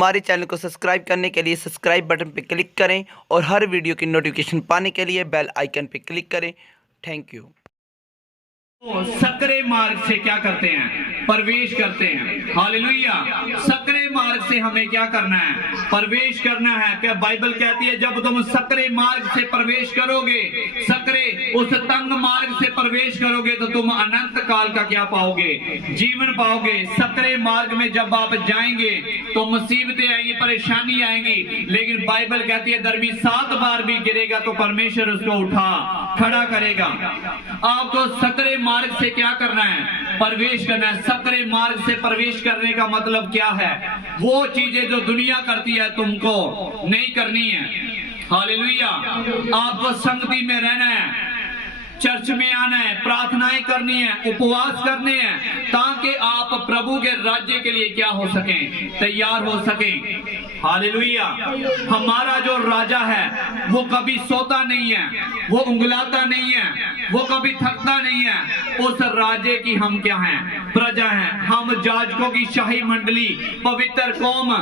हमारे चैनल को सब्सक्राइब करने के लिए सब्सक्राइब बटन पर क्लिक करें और हर वीडियो की नोटिफिकेशन पाने के लिए बेल आइकन पर क्लिक करें। Thank you. सकरे मार्ग से क्या करते हैं? प्रवेश करते हैं। हालेलुया। सकरे मार्ग से हमें क्या करना है? प्रवेश करना है। क्या बाइबल कहती है जब तुम सकरे मार्ग से प्रवेश करोगे, सकरे उस तंग मार्ग से प्रवेश करोगे तो तुम अनंत काल का क्या पाओगे? जीवन पाओगे। सकरे मार्ग में जब आप जाएंगे तो मुसीबतें आएंगी, परेशानी आएंगी, लेकिन बाइबल कहती है धर्मी 7 बार भी गिरेगा तो परमेश्वर उसको उठा खड़ा करेगा। आपको सकरे मार्ग से क्या करना है? प्रवेश करना है। सकरे मार्ग से प्रवेश करने का मतलब क्या है? वो चीजें जो दुनिया करती है तुमको नहीं करनी है। हालेलुया। आपको संगति में रहना है, चर्च में आना है, प्रार्थनाएं करनी है, उपवास करने हैं, ताकि आप प्रभु के राज्य के लिए क्या हो सकें? तैयार हो सकें। हालेलुया। हमारा जो राजा है वो कभी सोता नहीं है, वो उंगलाता नहीं है, वो कभी थकता नहीं है। उस राजे की हम क्या हैं? प्रजा हैं। हम जाजकों की शाही मंडली, पवित्र कौम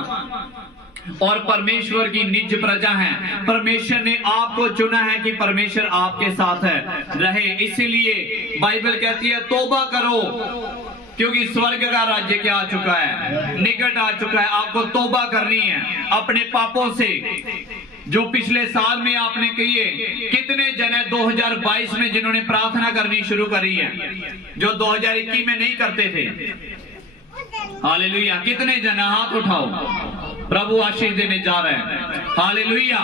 और परमेश्वर की निज प्रजा है। परमेश्वर ने आपको चुना है कि परमेश्वर आपके साथ है रहे। इसीलिए बाइबल कहती है तौबा करो, क्योंकि स्वर्ग का राज्य क्या आ चुका है? निकट आ चुका है। आपको तौबा करनी है अपने पापों से जो पिछले साल में आपने किए। कितने जन है 2022 में जिन्होंने प्रार्थना करनी शुरू करी है, जो 2021 में नहीं करते थे? हालेलुया। कितने जन? हाथ उठाओ। प्रभु आशीष देने जा रहे हैं। हालेलुया।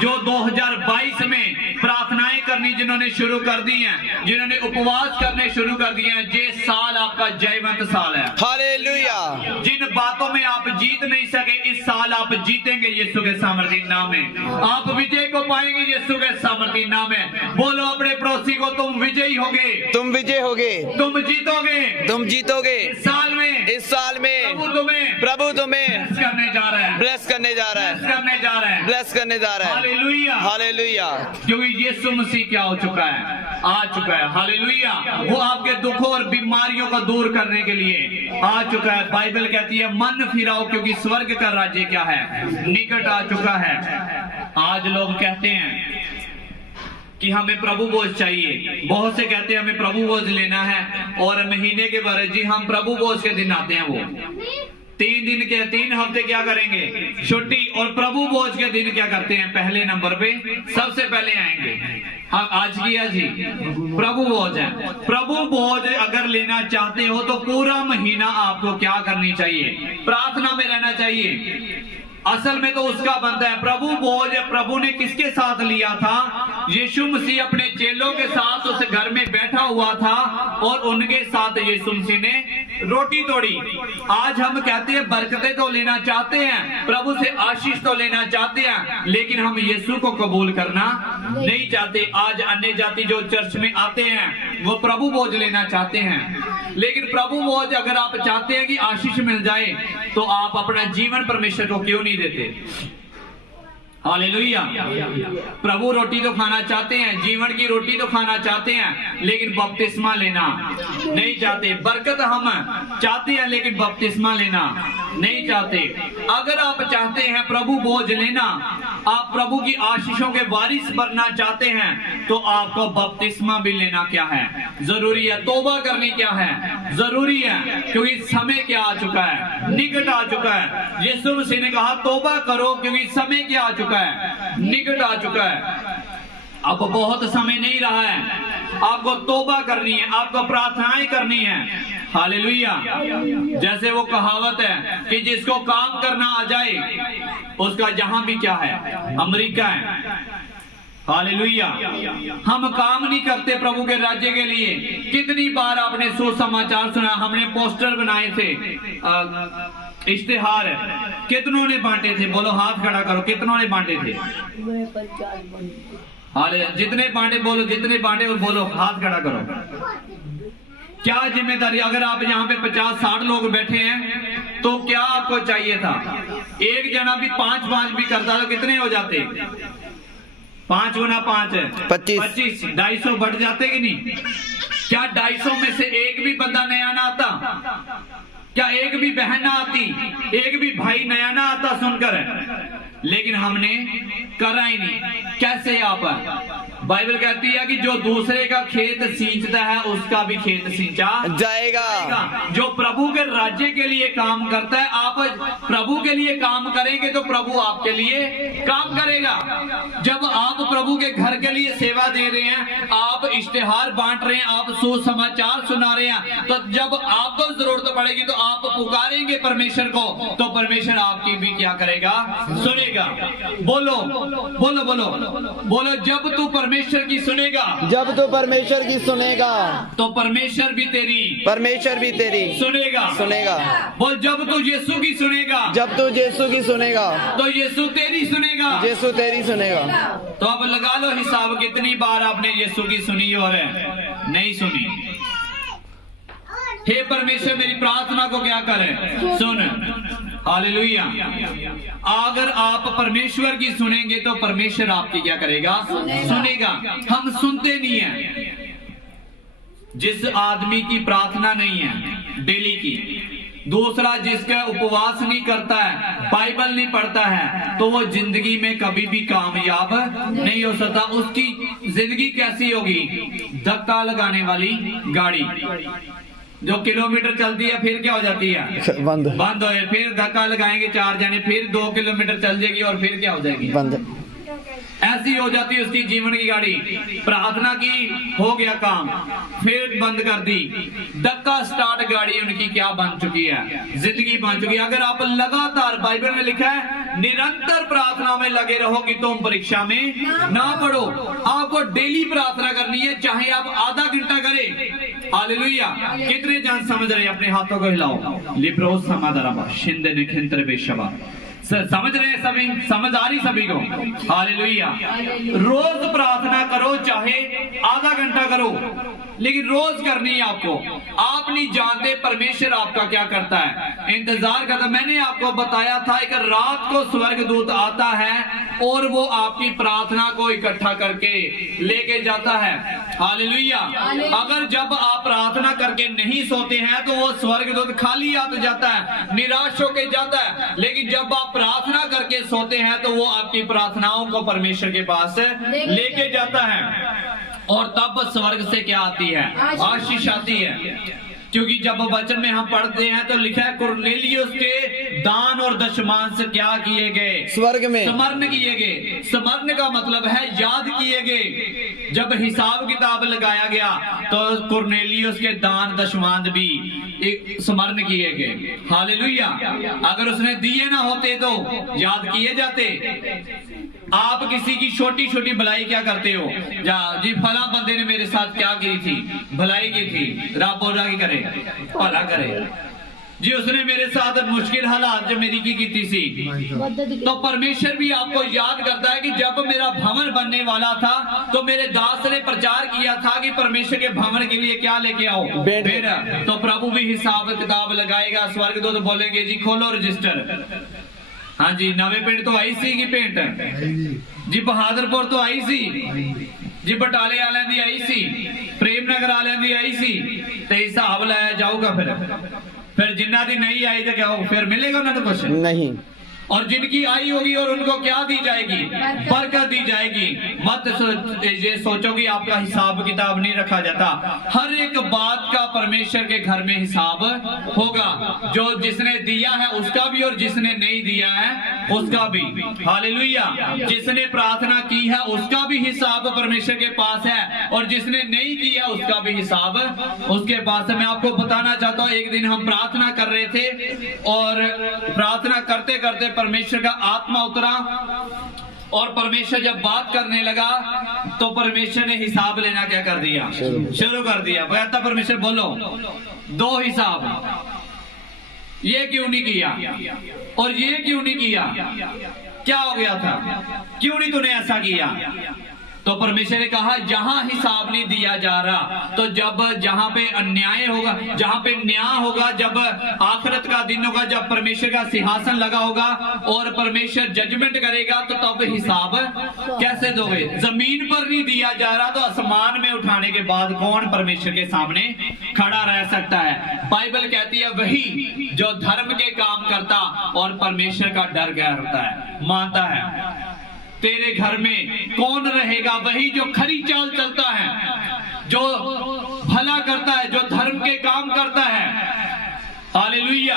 जो 2022 में प्रार्थनाएं करनी जिन्होंने शुरू कर दी हैं, जिन्होंने उपवास करने शुरू कर दिए हैं, ये साल आपका जयवंत साल है। हालेलुया। जिन बातों में आप जीत नहीं सके, इस साल आप जीतेंगे यीशु के सामर्थी नाम में। आप विजय को पाएंगे यीशु के सामर्थी नाम में। बोलो अपने पड़ोसी को, तुम विजयी होगे, तुम विजय होगे, तुम जीतोगे, तुम जीतोगे। इस साल में प्रभु तुम्हें ब्लेस करने जा रहा है, ब्लेस करने जा रहा है, ब्लेस करने जा रहा है, ब्लेस करने जा रहा है। हालेलुया। हालेलुया। क्योंकि यीशु मसीह क्या हो चुका है? आ चुका है। हालेलुया। वो आपके दुखों और बीमारियों को दूर करने के लिए आ चुका है। बाइबल कहती है मन फिराओ, क्योंकि स्वर्ग का राज्य क्या है? निकट आ चुका है। आज लोग कहते हैं कि हमें प्रभु भोज चाहिए। बहुत से कहते हैं हमें प्रभु भोज लेना है, और महीने के बारे जी हम प्रभु भोज के दिन आते हैं। वो 3 दिन के 3 हफ्ते क्या करेंगे? छुट्टी। और प्रभु भोज के दिन क्या करते हैं? पहले नंबर पे सबसे पहले आएंगे। हाँ, आज किया जी प्रभु भोज है। प्रभु भोज अगर लेना चाहते हो तो पूरा महीना आपको क्या करनी चाहिए? प्रार्थना में रहना चाहिए। असल में तो उसका बनता है प्रभु भोज। प्रभु ने किसके साथ लिया था? यीशु मसीह अपने चेलों के साथ उस घर में बैठा हुआ था और उनके साथ यीशु मसीह ने रोटी तोड़ी। आज हम कहते हैं बरकतें तो लेना चाहते हैं, प्रभु से आशीष तो लेना चाहते हैं, लेकिन हम यीशु को कबूल करना नहीं चाहते। आज अन्य जाति जो चर्च में आते हैं वो प्रभु भोज लेना चाहते हैं, लेकिन प्रभु भोज अगर आप चाहते हैं कि आशीष मिल जाए तो आप अपना जीवन परमेश्वर को क्यों नहीं देते? हालेलुया। प्रभु रोटी तो खाना चाहते हैं, जीवन की रोटी तो खाना चाहते हैं, लेकिन बपतिस्मा लेना नहीं चाहते। बरकत हम चाहते हैं, लेकिन बपतिस्मा लेना नहीं चाहते। अगर आप चाहते हैं प्रभु भोज लेना, आप प्रभु की आशीषों के वारिस बनना चाहते हैं, तो आपको बपतिस्मा भी लेना क्या है? जरूरी है। तौबा करनी क्या है? जरूरी है, क्योंकि समय क्या आ चुका है? निकट आ चुका है। यीशु मसीह ने कहा तौबा करो, क्योंकि समय क्या आ चुका है? निकट आ चुका है। अब बहुत समय नहीं रहा है। आपको तौबा करनी है, आपको प्रार्थनाएं करनी है। हालेलुया। जैसे वो कहावत है कि जिसको काम करना आ जाए उसका जहां भी क्या है? अमेरिका है। हालेलुया। हम काम नहीं करते प्रभु के राज्य के लिए। कितनी बार आपने सुसमाचार सुना, हमने पोस्टर बनाए थे, इश्तिहार कितनों ने बांटे थे? बोलो हाथ खड़ा करो, कितनों ने बांटे थे? हाले जितने बांटे बोलो, जितने बांटे बोलो, हाथ खड़ा करो। क्या जिम्मेदारी? अगर आप यहाँ पे 50-60 लोग बैठे हैं तो क्या आपको चाहिए था? एक जना भी 5-5 भी करता तो कितने हो जाते? 5 गुना 5 है 25, 250 बढ़ जाते कि नहीं? क्या 250 में से एक भी बंदा नया ना आता? क्या एक भी बहन ना आती, एक भी भाई नया ना आता सुनकर? लेकिन हमने करा ही नहीं। कैसे? आप बाइबल कहती है कि जो दूसरे का खेत सींचता है उसका भी खेत सींचा जाएगा। जो प्रभु के राज्य के लिए काम करता है, आप प्रभु के लिए काम करेंगे तो प्रभु आपके लिए काम करेगा। जब आप प्रभु के घर के लिए सेवा दे रहे हैं, आप इश्तिहार बांट रहे हैं, आप सुसमाचार सुना रहे हैं, तो जब आपको जरूरत पड़ेगी तो आप पुकारेंगे परमेश्वर को, तो परमेश्वर आपकी भी क्या करेगा? सुनेगा। बोलो बोलो बोलो बोलो, जब तू परमेश्वर की सुनेगा, जब तू परमेश्वर की सुनेगा तो परमेश्वर भी तेरी सुनेगा। बोल, जब तू यीशु की सुनेगा, जब तू यीशु की सुनेगा तो यीशु तेरी सुनेगा। तो अब लगा लो हिसाब, कितनी बार आपने यीशु की सुनी और नहीं सुनी। हे परमेश्वर, मेरी प्रार्थना को क्या करे? सुन। हालेलुया। अगर आप परमेश्वर की सुनेंगे तो परमेश्वर आपकी क्या करेगा? सुनेगा। हम सुनते नहीं है। जिस आदमी की प्रार्थना नहीं है डेली की, दूसरा जिसका उपवास नहीं करता है, बाइबल नहीं पढ़ता है, तो वो जिंदगी में कभी भी कामयाब नहीं हो सकता। उसकी जिंदगी कैसी होगी? धक्का लगाने वाली गाड़ी, जो किलोमीटर चलती है फिर क्या हो जाती है? बंद हो, फिर धक्का लगाएंगे 4 जने, फिर 2 किलोमीटर चल जाएगी और फिर क्या हो जाएगी? बंद। ऐसी हो जाती है उसकी जीवन की गाड़ी। प्रार्थना की, हो गया काम, फिर बंद कर दी, धक्का स्टार्ट, गाड़ी उनकी क्या बन चुकी है? जिंदगी बन चुकी है। अगर आप लगातार, बाइबल में लिखा है, निरंतर प्रार्थना में लगे रहोगे तो परीक्षा में ना पढ़ो। आपको डेली प्रार्थना करनी है, चाहे आप आधा घंटा करें। हालेलुया। कितने जान समझ रहे? अपने हाथों को हिलाओ। लिब्रोस समादराबा शिंदे निखिंतर बेशबा। समझ रहे हैं सभी? समझ आ रही सभी को? हालेलुया। रोज प्रार्थना करो, चाहे आधा घंटा करो, लेकिन रोज करनी है आपको। आप नहीं जानते परमेश्वर आपका क्या करता है, इंतजार करता। मैंने आपको बताया था, एक रात को स्वर्गदूत आता है और वो आपकी प्रार्थना को इकट्ठा करके लेके जाता है। हालेलुया। अगर जब आप प्रार्थना करके नहीं सोते हैं तो वो स्वर्गदूत खाली हाथ जाता है, निराश होके जाता है। लेकिन जब आप प्रार्थना करके सोते हैं तो वो आपकी प्रार्थनाओं को परमेश्वर के पास लेके जाता है। और तब स्वर्ग से क्या आती है? आशीष आती है। क्योंकि जब वचन में हम पढ़ते हैं तो लिखा है, कुरनेलियुस के दान और दशमांश से क्या किए गए? स्वर्ग में स्मरण किए गए। स्मरण का मतलब है याद किए गए। जब हिसाब किताब लगाया गया तो कुरनेलियुस के दान दशमांश भी स्मरण किए गए। हालेलुया। अगर उसने दिए ना होते तो याद किए जाते। आप किसी की छोटी छोटी भलाई क्या करते हो? जी फला बंदे ने मेरे साथ क्या की थी? भलाई की थी। रब बोला की करे, भला करे। जी उसने मेरे साथ मुश्किल हालात जो मेरी की थी। तो परमेश्वर भी आपको याद करता है कि जब मेरा भवन बनने वाला था तो मेरे दास ने प्रचार किया था कि परमेश्वर के भवन के लिए क्या लेके आओ? बेड़ा। तो प्रभु भी हिसाब किताब लगाएगा। स्वर्गदूत बोलेंगे, जी खोलो रजिस्टर। हाँ जी, नवे पिंड तो आई सी की पेंट जी, बहादुरपुर तो आई सी जी, बटाले वाले दी आई सी, प्रेम नगर वाले दी आई सी। तो हिसाब लाया जाऊगा। फिर जिन्ना दी नहीं आई तो क्या हो? फिर मिलेगा ना तो कुछ नहीं। और जिनकी आई होगी और उनको क्या दी जाएगी? बरकत दी जाएगी। मत ये सोचो कि आपका हिसाब किताब नहीं रखा जाता। हर एक बात का परमेश्वर के घर में हिसाब होगा। जो जिसने दिया है उसका भी और जिसने नहीं दिया है उसका भी। हालेलुया। जिसने प्रार्थना की है उसका भी हिसाब परमेश्वर के पास है और जिसने नहीं किया उसका भी हिसाब उसके पास है। मैं आपको बताना चाहता हूँ, एक दिन हम प्रार्थना कर रहे थे और प्रार्थना करते करते परमेश्वर का आत्मा उतरा और परमेश्वर जब बात करने लगा तो परमेश्वर ने हिसाब लेना क्या कर दिया? शुरू कर दिया। कहता परमेश्वर बोलो 2 हिसाब, ये क्यों नहीं किया और ये क्यों नहीं किया? क्या हो गया था? क्यों नहीं तूने ऐसा किया? तो परमेश्वर ने कहा जहां हिसाब नहीं दिया जा रहा, तो जब जहां पे अन्याय होगा, जहां पे न्याय होगा, जब आखिरत का दिन होगा, जब परमेश्वर का सिंहासन लगा होगा और परमेश्वर जजमेंट करेगा, तो तब हिसाब कैसे दोगे? जमीन पर नहीं दिया जा रहा तो आसमान में उठाने के बाद कौन परमेश्वर के सामने खड़ा रह सकता है? बाइबल कहती है वही जो धर्म के काम करता और परमेश्वर का डर करता है, मानता है। तेरे घर में कौन रहेगा? वही जो खरी चाल चलता है, जो भला करता है, जो धर्म के काम करता है। हालेलुया।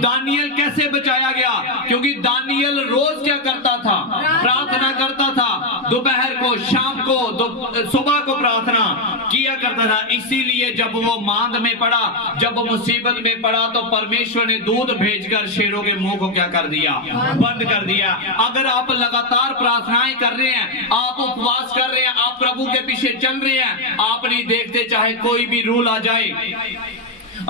दानियल कैसे बचाया गया? क्योंकि दानियल रोज क्या करता था? प्रार्थना करता था। दोपहर को, शाम को, सुबह को प्रार्थना किया करता था। इसीलिए जब वो मांद में पड़ा, जब मुसीबत में पड़ा, तो परमेश्वर ने दूध भेजकर शेरों के मुंह को क्या कर दिया? बंद कर दिया। अगर आप लगातार प्रार्थनाएं कर रहे हैं, आप उपवास कर रहे हैं, आप प्रभु के पीछे चल रहे हैं, आप नहीं देखते चाहे कोई भी रूल आ जाए।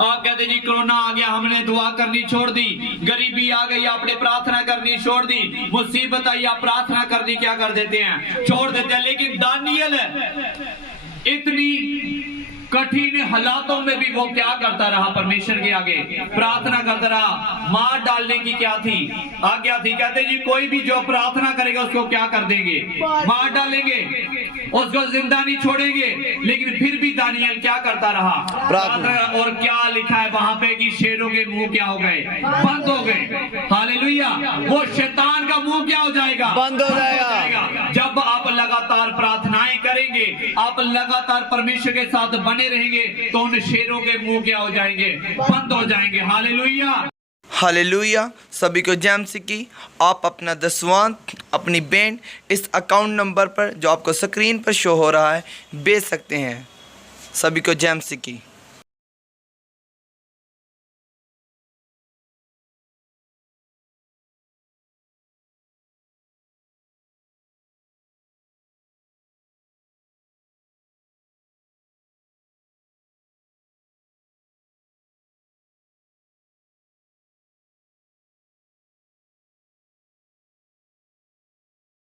आप कहते जी कोरोना आ गया, हमने दुआ करनी छोड़ दी, गरीबी आ गई, आपने प्रार्थना करनी छोड़ दी, मुसीबत आई, आप प्रार्थना करनी क्या कर देते हैं? छोड़ देते हैं। लेकिन दानियल इतनी कठिन हालातों में भी वो क्या करता रहा? परमेश्वर के आगे प्रार्थना करता रहा। मार डालने की क्या थी? आज्ञा थी। कहते जी कोई भी जो प्रार्थना करेगा उसको क्या कर देंगे? मार डालेंगे, उसको जिंदा नहीं छोड़ेंगे। लेकिन फिर भी दानियल क्या करता रहा? प्रार्थना। और क्या लिखा है वहां पे कि शेरों के मुंह क्या हो गए? बंद हो गए। हालेलुया। वो शैतान का मुंह क्या हो जाएगा? बंद हो जाएगा। जब आप लगातार प्रार्थनाएं करेंगे, आप लगातार परमेश्वर के साथ बने रहेंगे, तो उन शेरों के मुंह क्या हो जाएंगे? बंद हो जाएंगे। हालेलुया। हालेलुया। सभी को जय मसीह की। आप अपना दसवांत, अपनी बैंड इस अकाउंट नंबर पर जो आपको स्क्रीन पर शो हो रहा है भेज सकते हैं। सभी को जय मसीह की।